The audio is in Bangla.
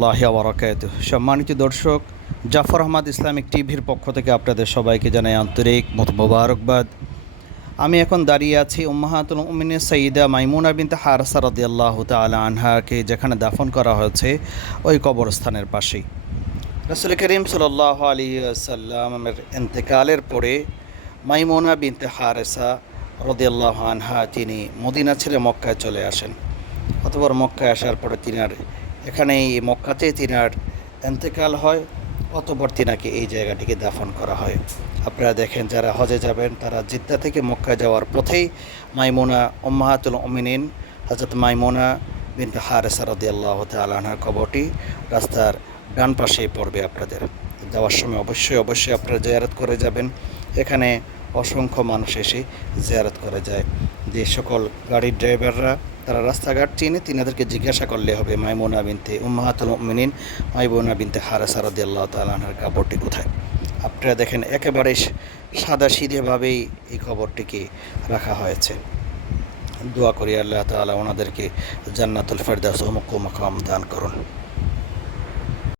আল্লাহ বরকাত সম্মানিত দর্শক, জাফর আহমদ ইসলামিক টিভির পক্ষ থেকে আপনাদের সবাইকে জানাই আন্তরিক মত মোবারকবাদ। আমি এখন দাঁড়িয়ে আছি উম্মাহাতুল উমিন সঈদা মাইমুনা বিনতে হারসা রদি আল্লাহ তালা আনহাকে, যেখানে দাফন করা হয়েছে ওই কবরস্থানের পাশেই। রসুল করিম সাল্লাহ আলী সাল্লামের এন্তেকালের পরে মাইমুনা বিনতে হারেসা রদিয়াল্লাহ আনহা তিনি মদিনা ছেড়ে মক্কায় চলে আসেন। অতপর মক্কায় আসার পরে তিনি এখানে এই মক্কাতেই তিনার এন্তেকাল হয়, অতপর তিনাকে এই জায়গাটিকে দাফন করা হয়। আপনারা দেখেন যারা হজে যাবেন, তারা জিদ্দা থেকে মক্কায় যাওয়ার পথেই মাইমুনা ওম্মাহাতুল অমিনিন হজরত মাইমুনা বিন হারেসা রদিয়াল্লাহ তালাহার কবরটি রাস্তার ডান পাশেই পড়বে আপনাদের। যাওয়ার সময় অবশ্যই অবশ্যই আপনারা জিয়ারত করে যাবেন। এখানে অসংখ্য মানুষ এসে জিয়ারত করে যায়। যে সকল গাড়ির ড্রাইভাররা তারা রাস্তাঘাট চিনে তাদেরকে জিজ্ঞাসা করলে হবে, মাইমোনা বিনতে উম্মাহাতুল মিনিন মাইমুনা বিনতে হারাসা রদি আল্লাহ তালাহার কাপড়টি কোথায়? আপনারা দেখেন, একেবারে সাদা সিধেভাবেই এই খবরটিকে রাখা হয়েছে। দোয়া করি আল্লাহ তালা ওনাদেরকে জান্নাতুল ফেরদাস ও মুক্ত মাকাম দান করুন।